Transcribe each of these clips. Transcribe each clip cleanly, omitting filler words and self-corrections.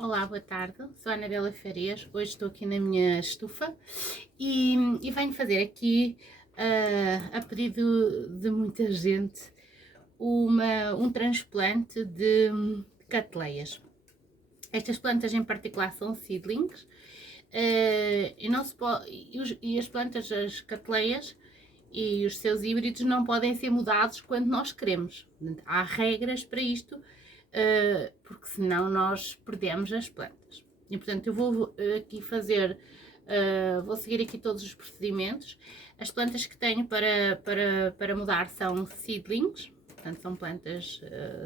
Olá, boa tarde. Sou a Anabela Farias. Hoje estou aqui na minha estufa e venho fazer aqui, a pedido de muita gente, um transplante de catleias. Estas plantas em particular são seedlings e, não se pode, e as plantas, as catleias e os seus híbridos não podem ser mudados quando nós queremos. Há regras para isto, porque senão nós perdemos as plantas. E portanto eu vou aqui fazer, vou seguir aqui todos os procedimentos. As plantas que tenho para mudar são seedlings, portanto são plantas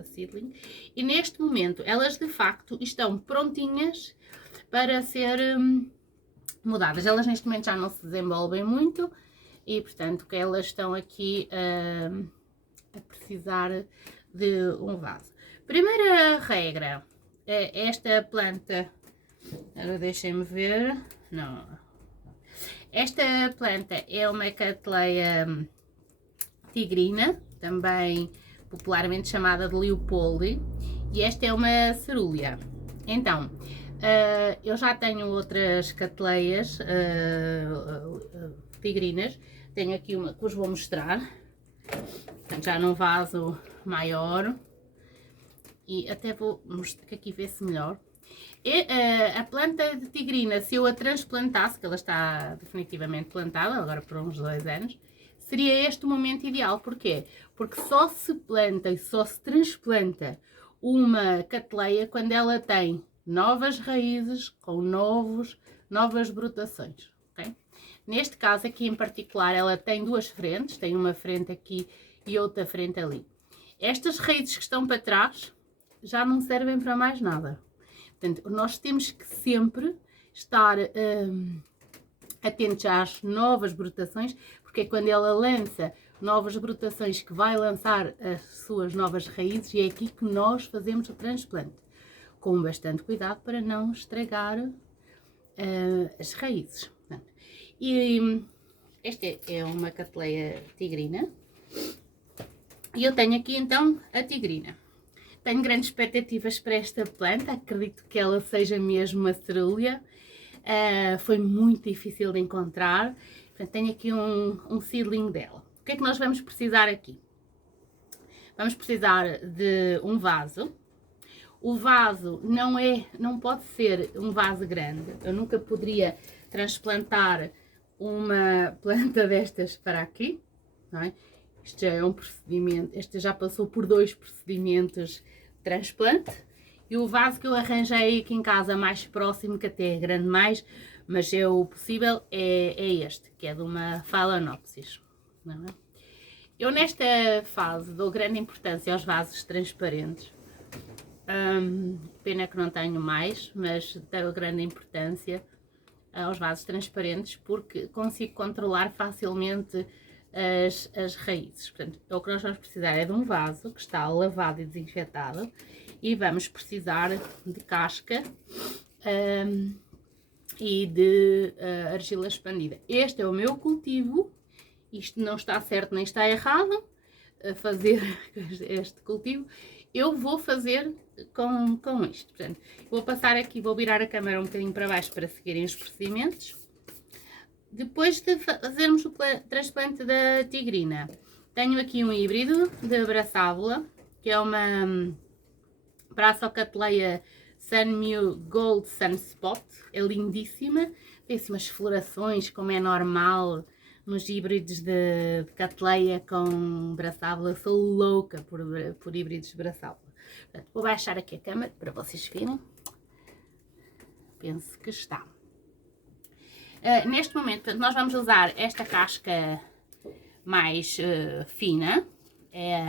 seedling, e neste momento elas de facto estão prontinhas para ser mudadas. Elas neste momento já não se desenvolvem muito e portanto que elas estão aqui a precisar de um vaso. Primeira regra, esta planta, agora deixem-me ver, não, esta planta é uma catleia tigrina, também popularmente chamada de Leopoldi, e esta é uma cerúlea. Então, eu já tenho outras catleias tigrinas, tenho aqui uma que vos vou mostrar, já num vaso maior, e até vou mostrar que aqui vê-se melhor. E, a planta de tigrina, se eu a transplantasse, que ela está definitivamente plantada, agora por uns 2 anos, seria este o momento ideal. Porquê? Porque só se planta e só se transplanta uma catleia quando ela tem novas raízes com novas brotações. Okay? Neste caso aqui em particular, ela tem 2 frentes, tem uma frente aqui e outra frente ali. Estas raízes que estão para trás já não servem para mais nada. Portanto, nós temos que sempre estar atentos às novas brotações, porque é quando ela lança novas brotações que vai lançar as suas novas raízes, e é aqui que nós fazemos o transplante, com bastante cuidado para não estragar as raízes. E esta é uma catleia tigrina, e eu tenho aqui então a tigrina. Tenho grandes expectativas para esta planta, acredito que ela seja mesmo uma cerúlea. Foi muito difícil de encontrar, portanto, tenho aqui um seedling dela. O que é que nós vamos precisar aqui? Vamos precisar de um vaso. O vaso não pode ser um vaso grande. Eu nunca poderia transplantar uma planta destas para aqui, não é? Este já é um procedimento, este já passou por 2 procedimentos de transplante, e o vaso que eu arranjei aqui em casa mais próximo, que até é grande mais, mas é o possível, é este, que é de uma Phalaenopsis. Não é? Eu nesta fase dou grande importância aos vasos transparentes. Pena que não tenho mais, mas dou grande importância aos vasos transparentes porque consigo controlar facilmente as raízes. Portanto, o que nós vamos precisar é de um vaso que está lavado e desinfetado, e vamos precisar de casca e de argila expandida. Este é o meu cultivo, isto não está certo nem está errado a fazer este cultivo. Eu vou fazer com isto. Portanto, vou passar aqui, vou virar a câmera um bocadinho para baixo para seguirem os procedimentos. Depois de fazermos o transplante da tigrina, tenho aqui um híbrido de braçábula, que é uma Brassocatleia Sunmew Gold Sunspot, é lindíssima, tem assim umas florações como é normal nos híbridos de catleia com braçábula. Sou louca por híbridos de braçábula. Portanto, vou baixar aqui a câmera para vocês verem. Penso que está. Neste momento, portanto, nós vamos usar esta casca mais fina, é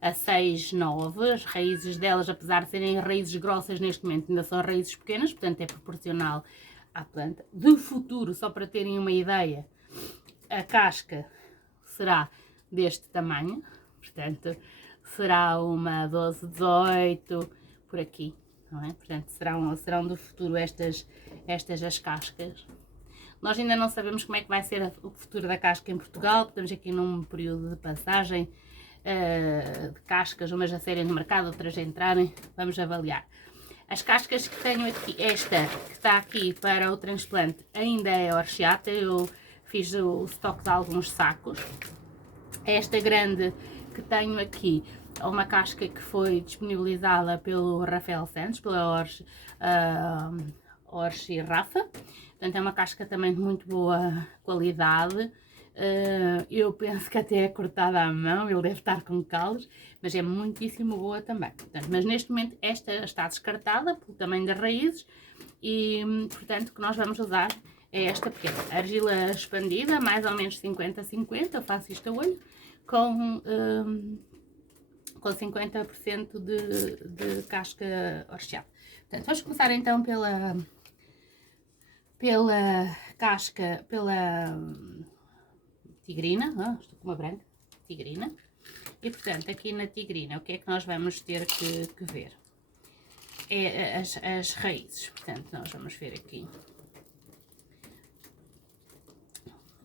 a 6,9. As raízes delas, apesar de serem raízes grossas neste momento, ainda são raízes pequenas, portanto é proporcional à planta. De futuro, só para terem uma ideia, a casca será deste tamanho, portanto será uma 12, 18, por aqui. Não é? Portanto, serão do futuro estas as cascas. Nós ainda não sabemos como é que vai ser o futuro da casca em Portugal, estamos aqui num período de passagem de cascas, umas a saírem no mercado, outras a entrarem, vamos avaliar. As cascas que tenho aqui, esta que está aqui para o transplante ainda é horchata, eu fiz o estoque de alguns sacos. Esta grande que tenho aqui é uma casca que foi disponibilizada pelo Rafael Santos, pela Orche Rafa. Portanto, é uma casca também de muito boa qualidade. Eu penso que até é cortada à mão, ele deve estar com calos, mas é muitíssimo boa também. Portanto, mas neste momento esta está descartada pelo tamanho das raízes e, portanto, o que nós vamos usar é esta pequena. Argila expandida, mais ou menos 50-50, eu faço isto a olho, com 50% de casca horchata. Portanto, vamos começar então pela casca, pela tigrina, estou com uma branca, tigrina, e portanto aqui na tigrina o que é que nós vamos ter que ver? É as raízes, portanto nós vamos ver aqui.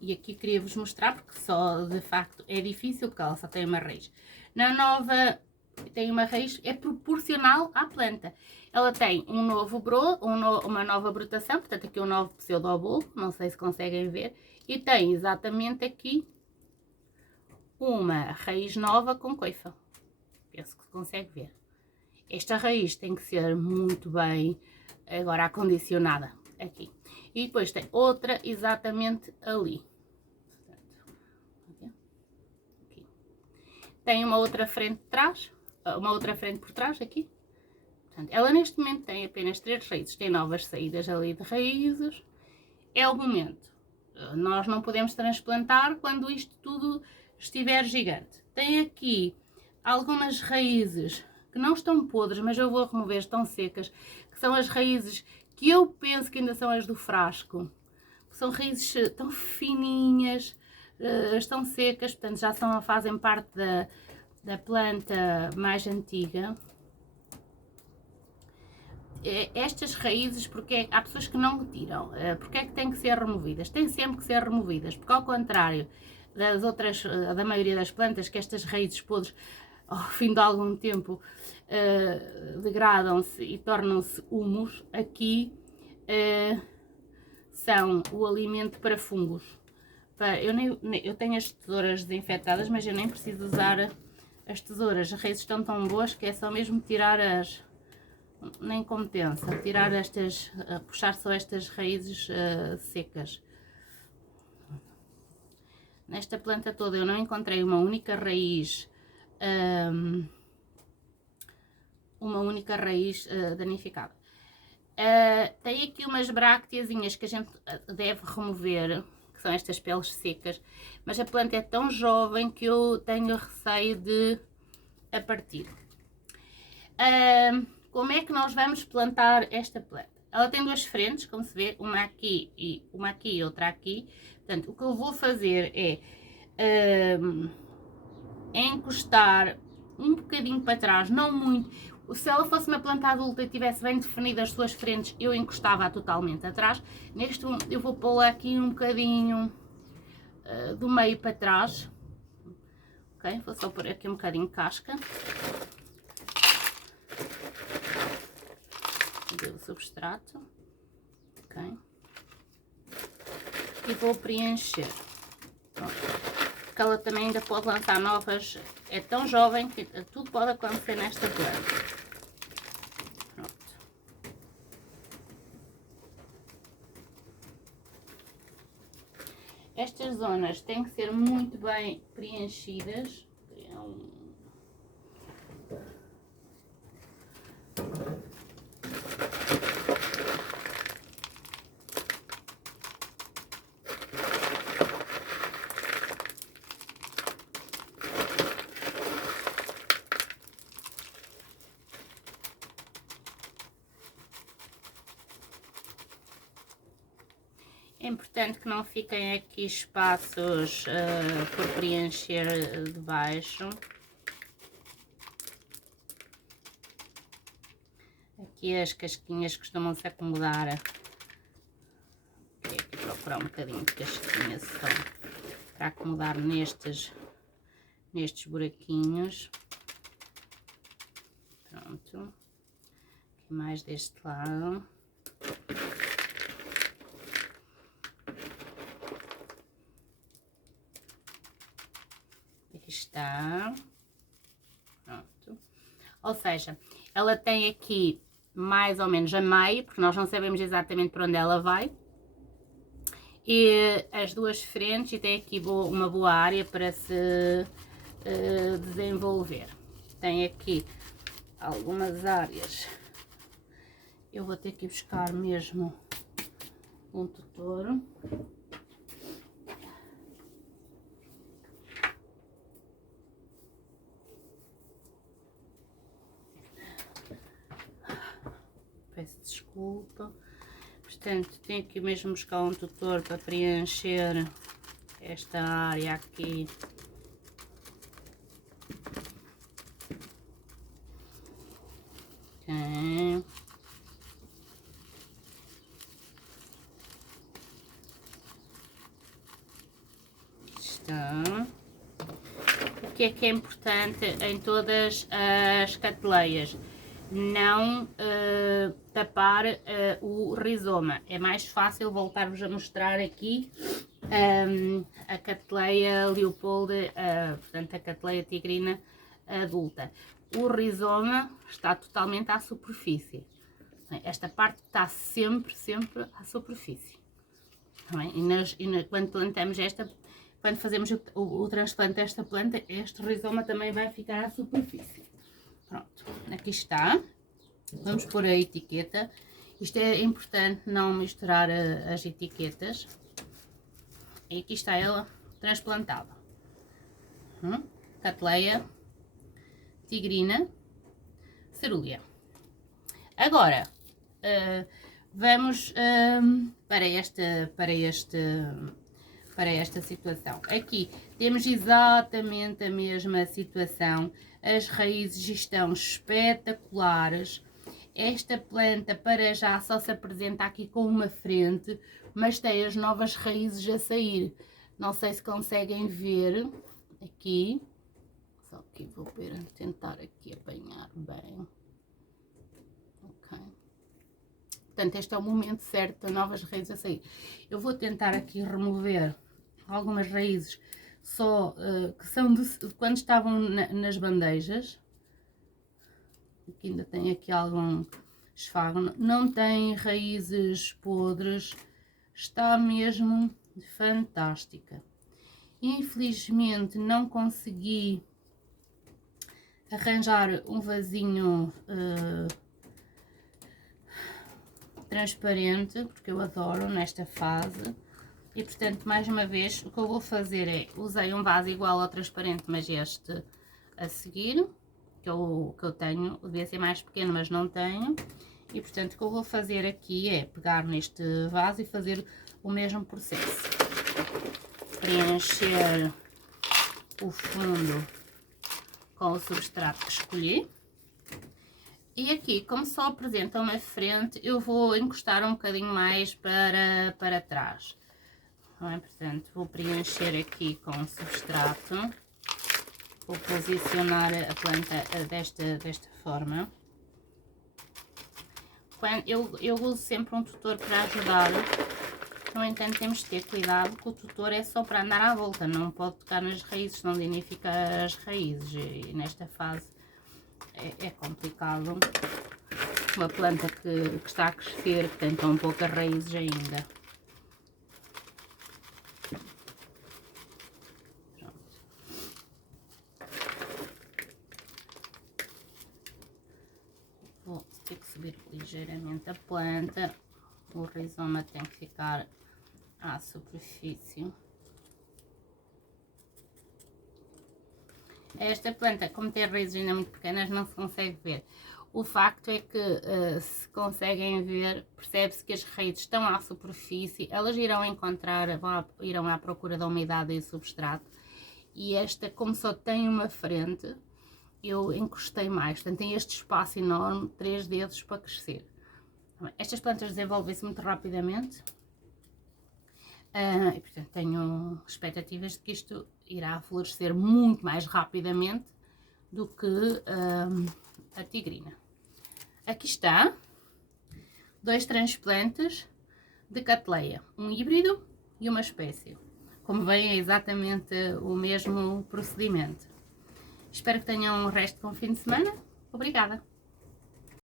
E aqui queria vos mostrar porque só de facto é difícil porque ela só tem uma raiz. Na nova tem uma raiz, é proporcional à planta. Ela tem um novo uma nova brotação, portanto aqui um novo pseudobulbo, não sei se conseguem ver. E tem exatamente aqui uma raiz nova com coifa. Penso que se consegue ver. Esta raiz tem que ser muito bem agora acondicionada aqui. E depois tem outra exatamente ali. Aqui. Tem uma outra frente de trás, uma outra frente por trás aqui. Portanto, ela neste momento tem apenas 3 raízes, tem novas saídas ali de raízes. É o momento. Nós não podemos transplantar quando isto tudo estiver gigante. Tem aqui algumas raízes que não estão podres, mas eu vou remover, estão secas, que são as raízes que eu penso que ainda são as do frasco. São raízes tão fininhas, estão secas, portanto já fazem parte da planta mais antiga. Estas raízes, porque há pessoas que não retiram, porque é que têm que ser removidas? Têm sempre que ser removidas, porque ao contrário das outras, da maioria das plantas, que estas raízes podres, ao fim de algum tempo, degradam-se e tornam-se humus, aqui são o alimento para fungos. Eu tenho as tesouras desinfetadas, mas eu nem preciso usar as tesouras, as raízes estão tão boas que é só mesmo tirar nem compensa, tirar puxar só estas raízes secas. Nesta planta toda eu não encontrei uma única raiz danificada. Tem aqui umas brácteazinhas que a gente deve remover, que são estas peles secas, mas a planta é tão jovem que eu tenho receio de a partir. Como é que nós vamos plantar esta planta? Ela tem duas frentes, como se vê, uma aqui e outra aqui. Portanto, o que eu vou fazer é encostar um bocadinho para trás, não muito. Se ela fosse uma planta adulta e tivesse bem definidas as suas frentes, eu encostava totalmente atrás. Neste eu vou pô-la aqui um bocadinho do meio para trás. Ok? Vou só pôr aqui um bocadinho de casca do substrato. Ok? E vou preencher. Pronto. Porque ela também ainda pode lançar novas, é tão jovem que tudo pode acontecer nesta planta. Pronto. Estas zonas têm que ser muito bem preenchidas. É importante que não fiquem aqui espaços por preencher de baixo. Aqui as casquinhas costumam-se acomodar. Vou aqui procurar um bocadinho de casquinha só para acomodar nestes buraquinhos. Pronto. mais deste lado. Aqui está. Pronto. Ou seja, ela tem aqui mais ou menos a meio, porque nós não sabemos exatamente para onde ela vai. E as duas frentes, e tem aqui uma boa área para se desenvolver. Tem aqui algumas áreas. Eu vou ter que ir buscar mesmo um tutor. Peço desculpa. Portanto, tenho que mesmo buscar um tutor para preencher esta área aqui. Ok. Está. O que é importante em todas as cateleias? Não tapar o rizoma. É mais fácil voltar-vos a mostrar aqui a cateleia Leopold, portanto a cateleia tigrina adulta. O rizoma está totalmente à superfície. Esta parte está sempre à superfície. Quando plantamos quando fazemos o transplante desta planta, este rizoma também vai ficar à superfície. Pronto, aqui está. Vamos pôr a etiqueta. Isto é importante não misturar as etiquetas. E aqui está ela transplantada. Cateleia tigrina cerúlea. Agora, vamos para esta situação. Aqui temos exatamente a mesma situação. As raízes estão espetaculares. Esta planta para já só se apresenta aqui com uma frente, mas tem as novas raízes a sair. Não sei se conseguem ver aqui. Só que vou tentar aqui apanhar bem. Ok. Portanto, este é o momento certo de novas raízes a sair. Eu vou tentar aqui remover algumas raízes só que são de quando estavam nas bandejas. Aqui ainda tem aqui algum esfagno. Não tem raízes podres. Está mesmo fantástica. Infelizmente não consegui arranjar um vasinho transparente, porque eu adoro nesta fase. E portanto, mais uma vez, o que eu vou fazer é, usei um vaso igual ao transparente, mas este a seguir, que eu tenho, devia ser mais pequeno, mas não tenho. E portanto, o que eu vou fazer aqui é pegar neste vaso e fazer o mesmo processo. Preencher o fundo com o substrato que escolhi. E aqui, como só apresenta uma frente, eu vou encostar um bocadinho mais para trás. Portanto, vou preencher aqui com o substrato. Vou posicionar a planta desta forma. Eu uso sempre um tutor para ajudar. No entanto, temos de ter cuidado que o tutor é só para andar à volta. Não pode tocar nas raízes, não danifica as raízes. E nesta fase é complicado. Uma planta que está a crescer, que tem tão poucas raízes ainda. Vou ter que subir ligeiramente a planta. O rizoma tem que ficar à superfície. Esta planta, como tem raízes ainda muito pequenas, não se consegue ver. O facto é que, se conseguem ver, percebe-se que as raízes estão à superfície, elas irão irão à procura da umidade e substrato. E esta, como só tem uma frente, eu encostei mais, portanto tem este espaço enorme, 3 dedos para crescer. Estas plantas desenvolvem-se muito rapidamente e portanto tenho expectativas de que isto irá florescer muito mais rapidamente do que a tigrina. Aqui está, 2 transplantes de Cattleya, um híbrido e uma espécie. Como veem, é exatamente o mesmo procedimento. Espero que tenham um resto de bom fim de semana. Obrigada!